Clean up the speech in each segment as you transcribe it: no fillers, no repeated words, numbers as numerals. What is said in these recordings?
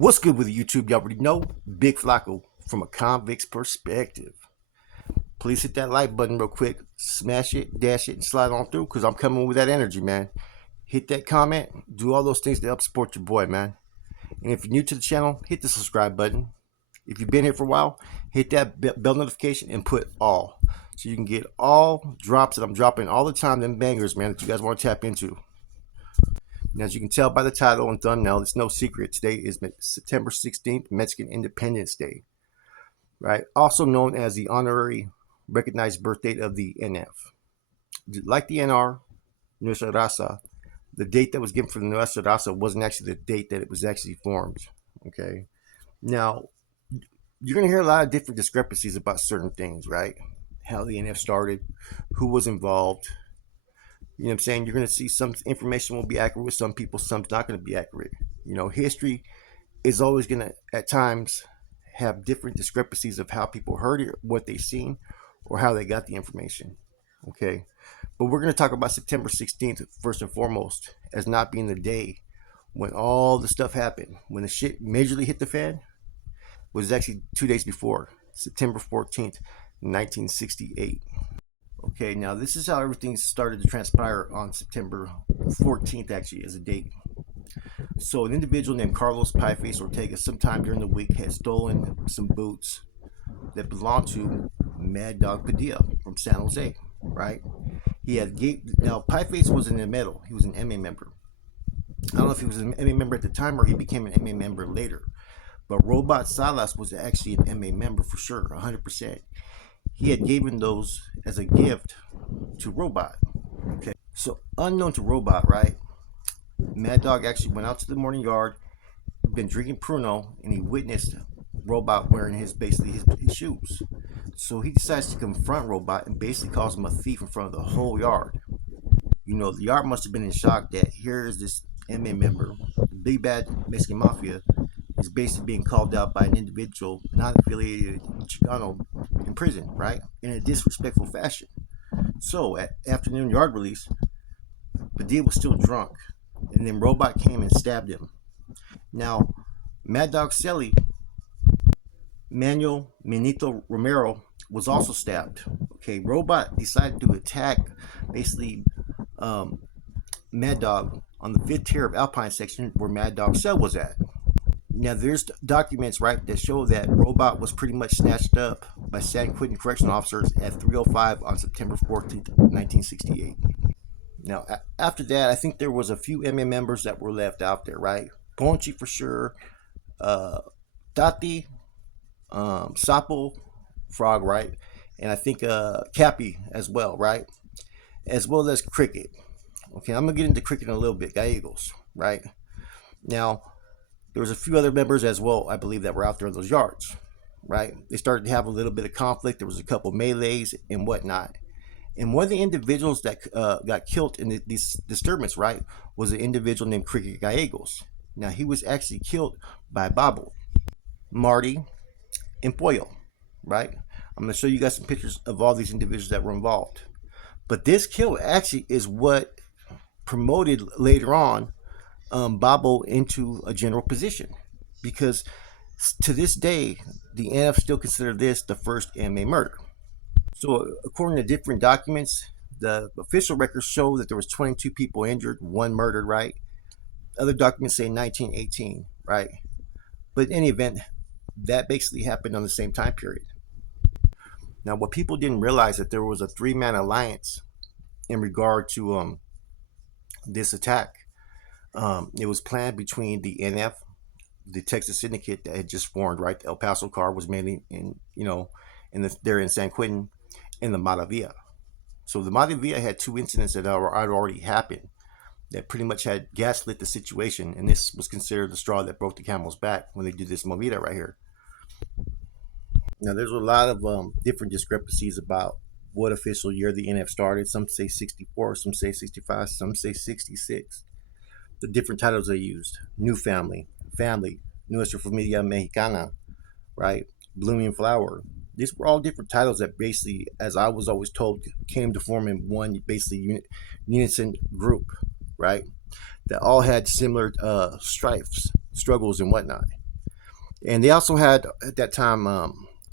What's good with YouTube? You already know, Big Flacco from a convict's perspective. Please hit that like button real quick, smash it, dash it, and slide on through because I'm coming with that energy, man. Hit that comment, do all those things to help support your boy, man. And if you're new to the channel, hit the subscribe button. If you've been here for a while, hit that bell notification and put all, so you can get all drops that I'm dropping all the time, them bangers, man, that you guys want to tap into. And as you can tell by the title and thumbnail, it's no secret. Today is September 16th, Mexican Independence Day, right? Also known as the honorary recognized birth date of the NF. Like the NR, Nuestra Raza, the date that was given for the Nuestra Raza wasn't actually the date that it was actually formed, okay? Now, you're going to hear a lot of different discrepancies about certain things, right? How the NF started, who was involved. You know what I'm saying? You're going to see some information will be accurate with some people, some's not going to be accurate. You know, history is always going to, at times, have different discrepancies of how people heard it, what they've seen, or how they got the information. Okay? But we're going to talk about September 16th, first and foremost, as not being the day when all the stuff happened. When the shit majorly hit the fan was actually 2 days before, September 14th, 1968. Okay, now this is how everything started to transpire on September 14th, actually, as a date. So an individual named Carlos Pieface Ortega sometime during the week had stolen some boots that belonged to Mad Dog Padilla from San Jose, right? He had now Pieface was in the metal. He was an MA member. I don't know if he was an MA member at the time or he became an MA member later. But Robot Salas was actually an MA member for sure, 100%. He had given those as a gift to Robot. Okay, so unknown to Robot, right? Mad Dog actually went out to the morning yard, been drinking Pruno, and he witnessed Robot wearing his shoes. So he decides to confront Robot and basically calls him a thief in front of the whole yard. You know, the yard must have been in shock that here is this MA member, the big bad Mexican Mafia, is basically being called out by an individual not affiliated Chicano in prison, right? In a disrespectful fashion. So at afternoon yard release, Padilla was still drunk, and then Robot came and stabbed him. Now, Mad Dog Celly, Manuel Benito Romero, was also stabbed. Okay, Robot decided to attack basically Mad Dog on the 5th tier of Alpine section where Mad Dog's cell was at. Now, there's documents, right, that show that Robot was pretty much snatched up by San Quentin correctional officers at 3:05 on September 14th, 1968. Now, after that, I think there was a few MA members that were left out there, right? Ponchi for sure, Tati, Sapo, Frog, right? And I think Cappy as well, right? As well as Cricket. Okay, I'm going to get into Cricket in a little bit, Gallegos, right? Now, there was a few other members as well, I believe, that were out there in those yards, right? They started to have a little bit of conflict. There was a couple melees and whatnot. And one of the individuals that got killed in this disturbance, right, was an individual named Cricket Gallegos. Now, he was actually killed by Babo, Marty, and Pollo, right? I'm going to show you guys some pictures of all these individuals that were involved. But this kill actually is what promoted later on Babo into a general position, because to this day the NF still consider this the first MA murder. So according to different documents, the official records show that there was 22 people injured, 1 murdered, right? Other documents say 19, 18, right? But in any event, that basically happened on the same time period. Now, what people didn't realize that there was a 3-man alliance in regard to this attack. It was planned between the NF, the Texas Syndicate that had just formed, right? The El Paso car was mainly in, you know, they're in San Quentin, and the Maravilla. So the Maravilla had 2 incidents that had already happened that pretty much had gaslit the situation, and this was considered the straw that broke the camel's back when they did this movida right here. Now, there's a lot of different discrepancies about what official year the NF started. Some say 64, some say 65, some say 66. The different titles they used: New Family, Nuestra Familia Mexicana, right? Blooming Flower. These were all different titles that basically, as I was always told, came to form in one basically unison group, right? That all had similar strifes, struggles, and whatnot. And they also had at that time a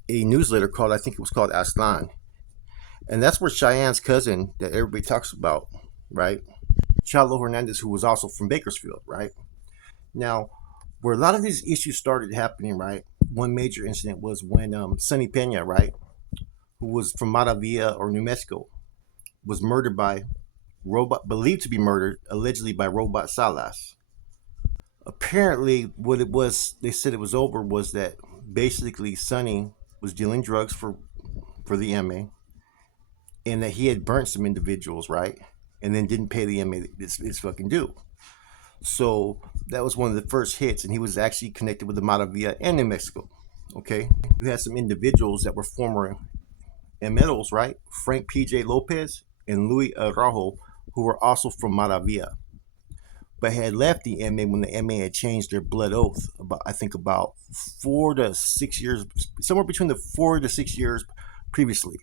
newsletter called, I think it was called Aslan. And that's where Cheyenne's cousin that everybody talks about, right? Chalo Hernandez, who was also from Bakersfield, right? Now, where a lot of these issues started happening, right? One major incident was when Sonny Pena, right, who was from Maravilla or New Mexico, was murdered by robot, believed to be murdered allegedly by Robot Salas. Apparently, what it was, they said it was over, was that basically Sonny was dealing drugs for the MA, and that he had burnt some individuals, right, and then didn't pay the MA its fucking due. So that was one of the first hits, and he was actually connected with the Maravilla and New Mexico. Okay, we had some individuals that were former Emeros, right? Frank P.J. Lopez and Luis Araujo, who were also from Maravilla, but had left the MA when the MA had changed their blood oath. About, I think, about 4 to 6 years, somewhere between the 4 to 6 years previously.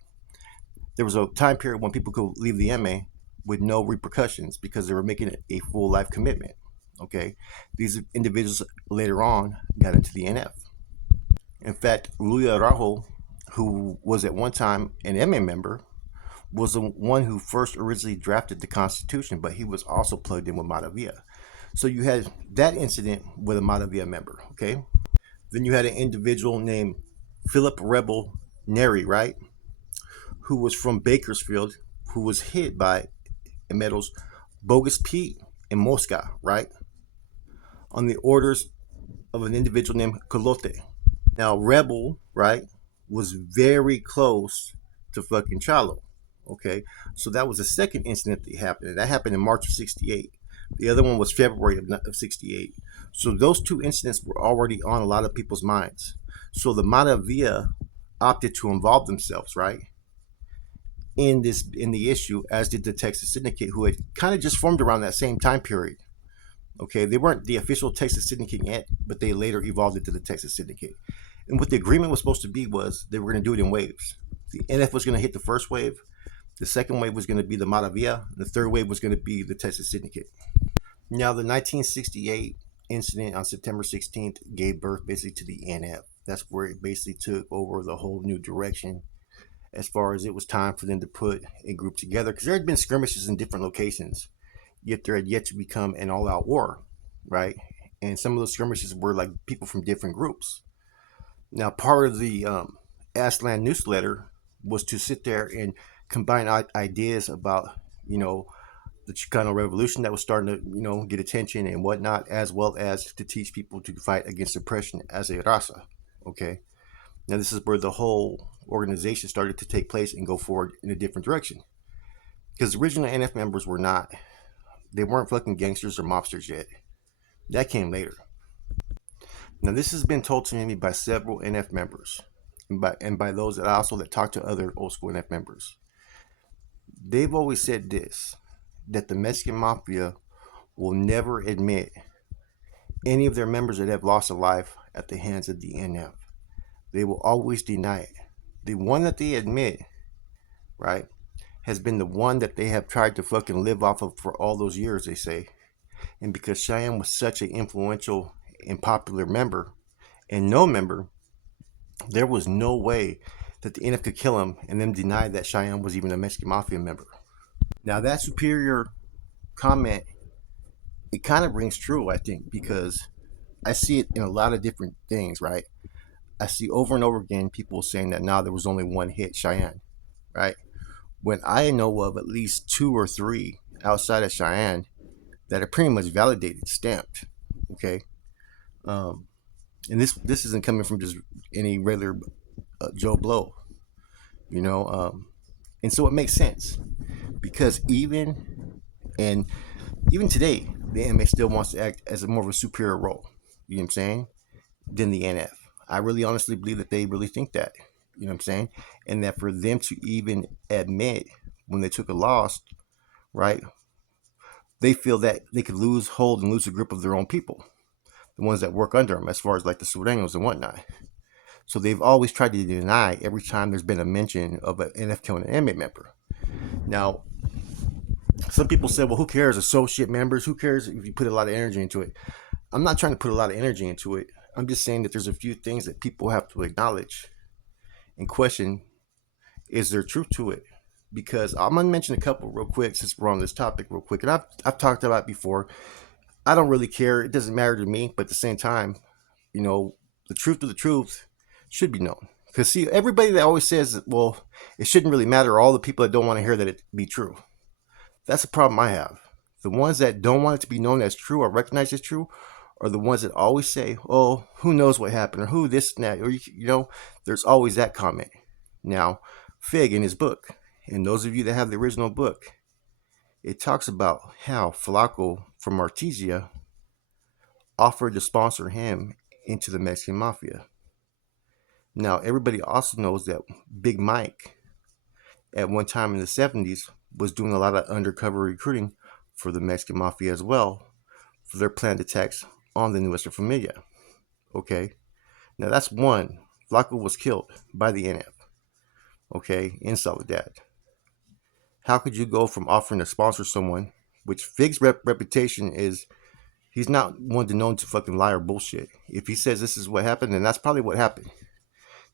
There was a time period when people could leave the MA with no repercussions because they were making it a full life commitment. Okay, these individuals later on got into the NF. In fact, Luis Araujo, who was at one time an MA member, was the one who first originally drafted the Constitution, but he was also plugged in with Maravilla. So you had that incident with a Maravilla member, okay? Then you had an individual named Philip Rebel Neri, right? Who was from Bakersfield, who was hit by Emeros Bogus Pete and Mosca, right? On the orders of an individual named Colote. Now, Rebel, right, was very close to fucking Chalo. Okay, so that was the second incident that happened. And that happened in March of '68. The other one was February of '68. So those two incidents were already on a lot of people's minds. So the Maravilla opted to involve themselves, right, in the issue, as did the Texas Syndicate, who had kind of just formed around that same time period. Okay, they weren't the official Texas Syndicate yet, but they later evolved into the Texas Syndicate. And what the agreement was supposed to be was they were going to do it in waves. The NF was going to hit the first wave, the second wave was going to be the Maravilla, and the third wave was going to be the Texas Syndicate. Now, the 1968 incident on September 16th gave birth basically to the NF. That's where it basically took over the whole new direction as far as it was time for them to put a group together, because there had been skirmishes in different locations, yet there had yet to become an all-out war, right? And some of those skirmishes were like people from different groups. Now, part of the Aslan newsletter was to sit there and combine ideas about, you know, the Chicano Revolution that was starting to, you know, get attention and whatnot, as well as to teach people to fight against oppression as a raza. Okay. Now, this is where the whole organization started to take place and go forward in a different direction. Because the original NF members were not, they weren't fucking gangsters or mobsters yet. That came later. Now, this has been told to me by several NF members, and by those that also that talk to other old school NF members. They've always said this, that the Mexican Mafia will never admit any of their members that have lost a life at the hands of the NF. They will always deny it. The one that they admit, right, has been the one that they have tried to fucking live off of for all those years, they say. And because Cheyenne was such an influential and popular member and no member, there was no way that the NF could kill him and then deny that Cheyenne was even a Mexican Mafia member. Now, that superior comment, it kind of rings true, I think, because I see it in a lot of different things, right? I see over and over again people saying that now there was only one hit, Cheyenne, right? When I know of at least two or three outside of Cheyenne that are pretty much validated, stamped, okay? And this isn't coming from just any regular Joe Blow, you know? And so it makes sense because even today, the NMA still wants to act as a more of a superior role, you know what I'm saying, than the NF. I really honestly believe that they really think that, you know what I'm saying? And that for them to even admit when they took a loss, right, they feel that they could lose hold and lose a grip of their own people, the ones that work under them, as far as like the Sureños and whatnot. So they've always tried to deny every time there's been a mention of an NF killing an inmate member. Now, some people say, well, who cares? Associate members, who cares if you put a lot of energy into it? I'm not trying to put a lot of energy into it. I'm just saying that there's a few things that people have to acknowledge and question, is there truth to it? Because I'm gonna mention a couple real quick since we're on this topic real quick. And I've talked about it before. I don't really care. It doesn't matter to me, but at the same time, you know, the truth of the truth should be known. Because see, everybody that always says, well, it shouldn't really matter, all the people that don't want to hear that it be true. That's a problem I have. The ones that don't want it to be known as true or recognized as true are the ones that always say, oh, who knows what happened, or who this and that, or, there's always that comment. Now, Fig in his book, and those of you that have the original book, it talks about how Flacco from Artesia offered to sponsor him into the Mexican Mafia. Now, everybody also knows that Big Mike, at one time in the 70s, was doing a lot of undercover recruiting for the Mexican Mafia as well for their planned attacks on the NUESTRA FAMILIA. Okay, now that's one. Flacco was killed by the NF, okay, in Soledad. How could you go from offering to sponsor someone, which Fig's reputation is, he's not one to known to fucking lie or bullshit. If he says this is what happened, then that's probably what happened.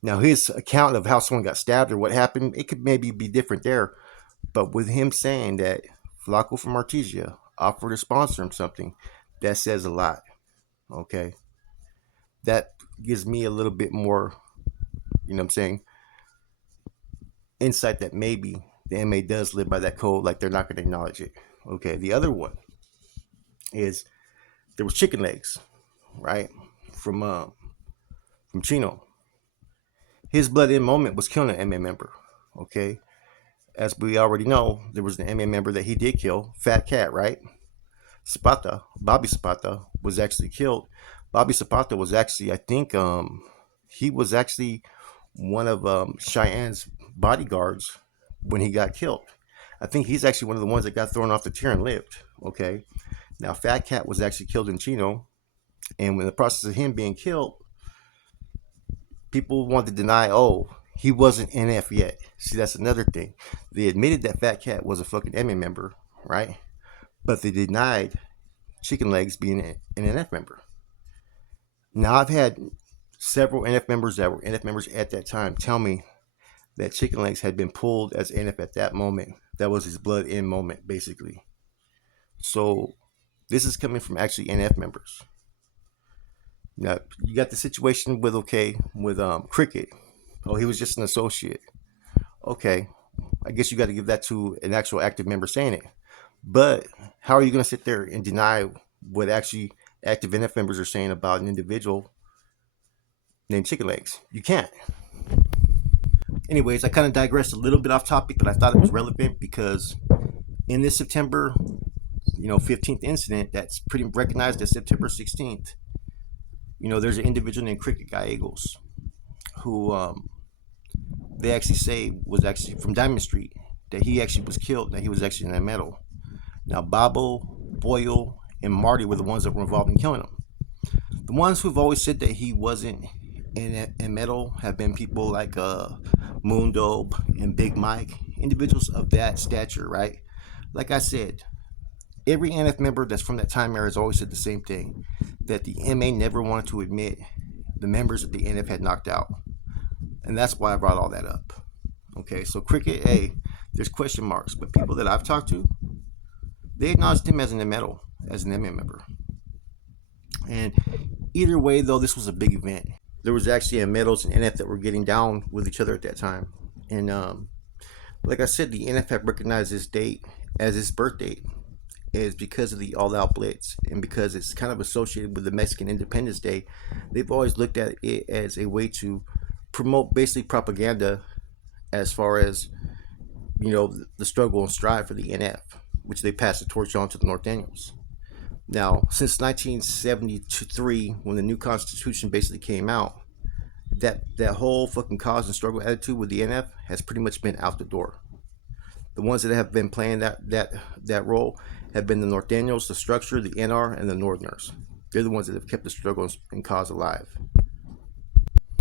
Now, his account of how someone got stabbed or what happened, it could maybe be different there. But with him saying that Flacco from Artesia offered to sponsor him something, that says a lot. Okay? That gives me a little bit more, you know what I'm saying, insight that maybe the MA does live by that code, like they're not going to acknowledge it. Okay, the other one is there was chicken legs, right? From Chino. His blood in moment was killing an MA member. Okay, as we already know, there was an MA member that he did kill, Fat Cat, right? Zapata, Bobby Zapata, was actually killed. Bobby Zapata was actually, I think, he was actually one of Cheyenne's bodyguards when he got killed. I think he's actually one of the ones that got thrown off the tier and lived. Okay, now Fat Cat was actually killed in Chino, and in the process of him being killed, people want to deny, oh, he wasn't NF yet. See, that's another thing. They admitted that Fat Cat was a fucking MA member, right? But they denied Chicken Legs being an NF member. Now, I've had several NF members that were NF members at that time tell me that Chicken Legs had been pulled as NF at that moment. That was his blood in moment, basically. So, this is coming from actually NF members. Now, you got the situation with Cricket. Oh, he was just an associate. Okay, I guess you got to give that to an actual active member saying it. But how are you going to sit there and deny what actually active NF members are saying about an individual named Chicken Legs? You can't. Anyways, I kind of digressed a little bit off topic, but I thought it was relevant because in this September, 15th incident that's pretty recognized as September 16th, there's an individual named Cricket Gallegos who they actually say was actually from Diamond Street, that he actually was killed, that he was actually in that metal. Now, Babo, Boyle, and Marty were the ones that were involved in killing him. The ones who've always said that he wasn't in metal have been people like Moondope and Big Mike, individuals of that stature, right? Like I said, every NF member that's from that time era has always said the same thing, that the MA never wanted to admit the members that the NF had knocked out. And that's why I brought all that up. Okay, so Cricket, hey, there's question marks, but people that I've talked to, they acknowledged him as an metal, as an MA member. And either way, though, this was a big event. There was actually metals and NF that were getting down with each other at that time. And like I said, the NF had recognized this date as his birth date, is because of the all-out blitz, and because it's kind of associated with the Mexican Independence Day. They've always looked at it as a way to promote basically propaganda as far as the struggle and strive for the NF, which they passed the torch on to the North Daniels. Now, since 1973, when the new Constitution basically came out, that whole fucking cause and struggle attitude with the NF has pretty much been out the door. The ones that have been playing that role have been the North Daniels, the Structure, the NR, and the Northerners. They're the ones that have kept the struggle and cause alive.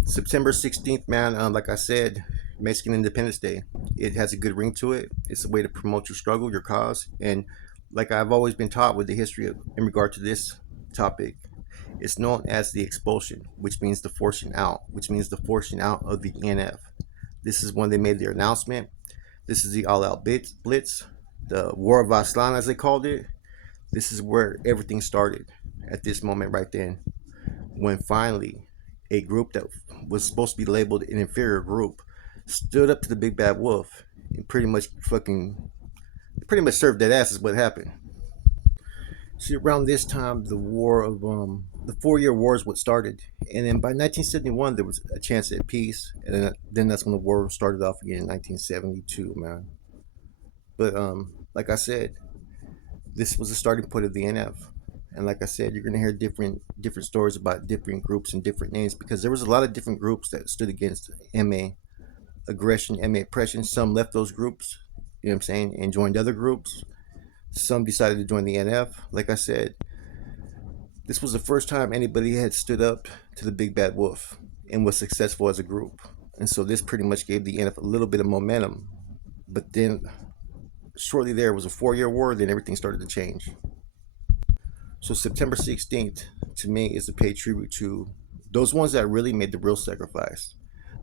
September 16th, man, like I said, Mexican Independence Day. It has a good ring to it. It's a way to promote your struggle, your cause. And like I've always been taught with the history in regard to this topic, It's known as the expulsion, which means the forcing out, which means the forcing out of the NF. This is when they made their announcement. This is the all-out blitz, the War of Aslan, as they called it. This is where everything started at this moment right then, when finally a group that was supposed to be labeled an inferior group stood up to the big bad wolf and pretty much served that ass is what happened. See, around this time, the 4 Year War is what started, and then by 1971 there was a chance at peace, and then that's when the war started off again in 1972, man. But like I said, this was the starting point of the NF, and like I said, you're gonna hear different stories about different groups and different names because there was a lot of different groups that stood against MA aggression, MA oppression. Some left those groups, you know what I'm saying, and joined other groups. Some decided to join the NF. Like I said, this was the first time anybody had stood up to the big bad wolf and was successful as a group. And so this pretty much gave the NF a little bit of momentum. But then shortly there was a 4 Year War, then everything started to change. So September 16th to me is to pay tribute to those ones that really made the real sacrifice.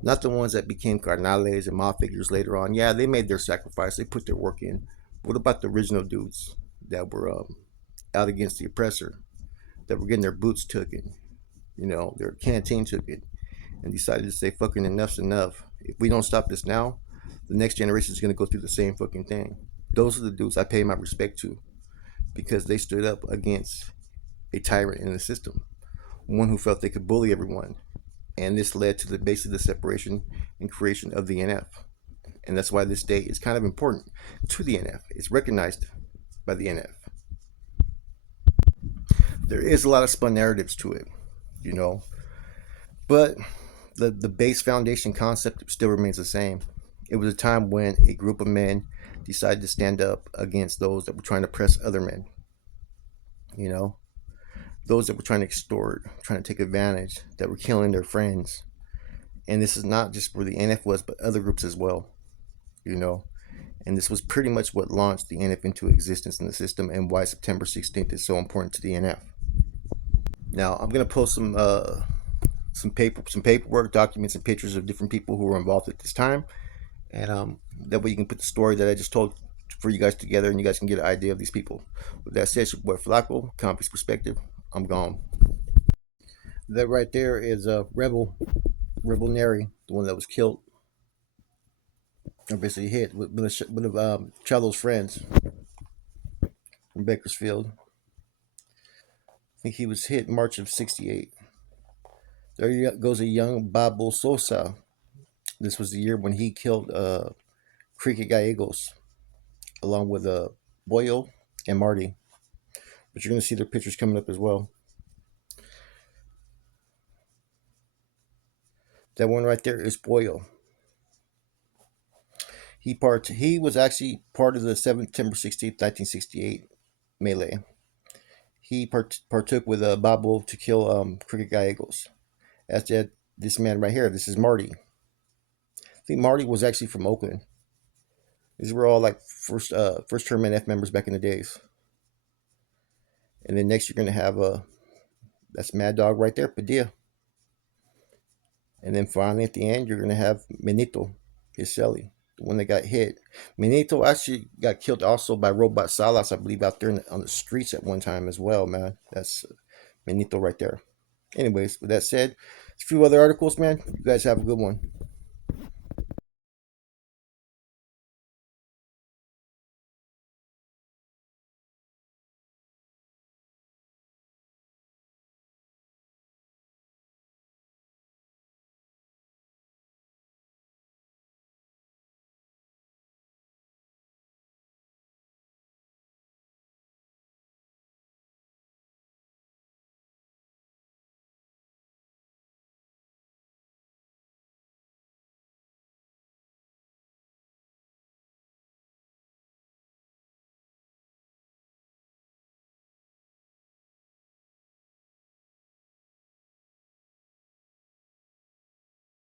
Not the ones that became carnales and mob figures later on. Yeah, they made their sacrifice, they put their work in. What about the original dudes that were out against the oppressor, that were getting their boots taken, their canteen taken, and decided to say, fucking enough's enough. If we don't stop this now, the next generation is going to go through the same fucking thing. Those are the dudes I pay my respect to because they stood up against a tyrant in the system, one who felt they could bully everyone. And this led to basically the separation and creation of the NF. And that's why this day is kind of important to the NF. It's recognized by the NF. There is a lot of spun narratives to it, you know, but the base foundation concept still remains the same. It was a time when a group of men decided to stand up against those that were trying to oppress other men, you know, those that were trying to extort, trying to take advantage, that were killing their friends. And this is not just where the NF was, but other groups as well, you know. And this was pretty much what launched the NF into existence in the system and why September 16th is so important to the NF. Now, I'm going to post some paperwork, documents, and pictures of different people who were involved at this time. And that way you can put the story that I just told for you guys together and you guys can get an idea of these people. With that said, your boy Flaco, Convict's Perspective. I'm gone. That right there is Rebel Neri, the one that was killed, or basically hit with one of Charlo's friends from Bakersfield. I think he was hit in March of '68. There goes a young Babo Sosa. This was the year when he killed Cricket Gallegos, along with Boyo and Marty. But you're going to see their pictures coming up as well. That one right there is Boyo. He was actually part of the September 16th, 1968 melee. He partook with Babo to kill Cricket Gallegos. That's this man right here. This is Marty. I think Marty was actually from Oakland. These were all like first term NF members back in the days. And then next you're gonna have that's Mad Dog right there, Padilla. And then finally at the end you're gonna have Benito, his celly, the one that got hit. Benito actually got killed also by Robot Salas, I believe, out there on the streets at one time as well, man. That's Benito right there. Anyways, with that said, a few other articles, man. You guys have a good one.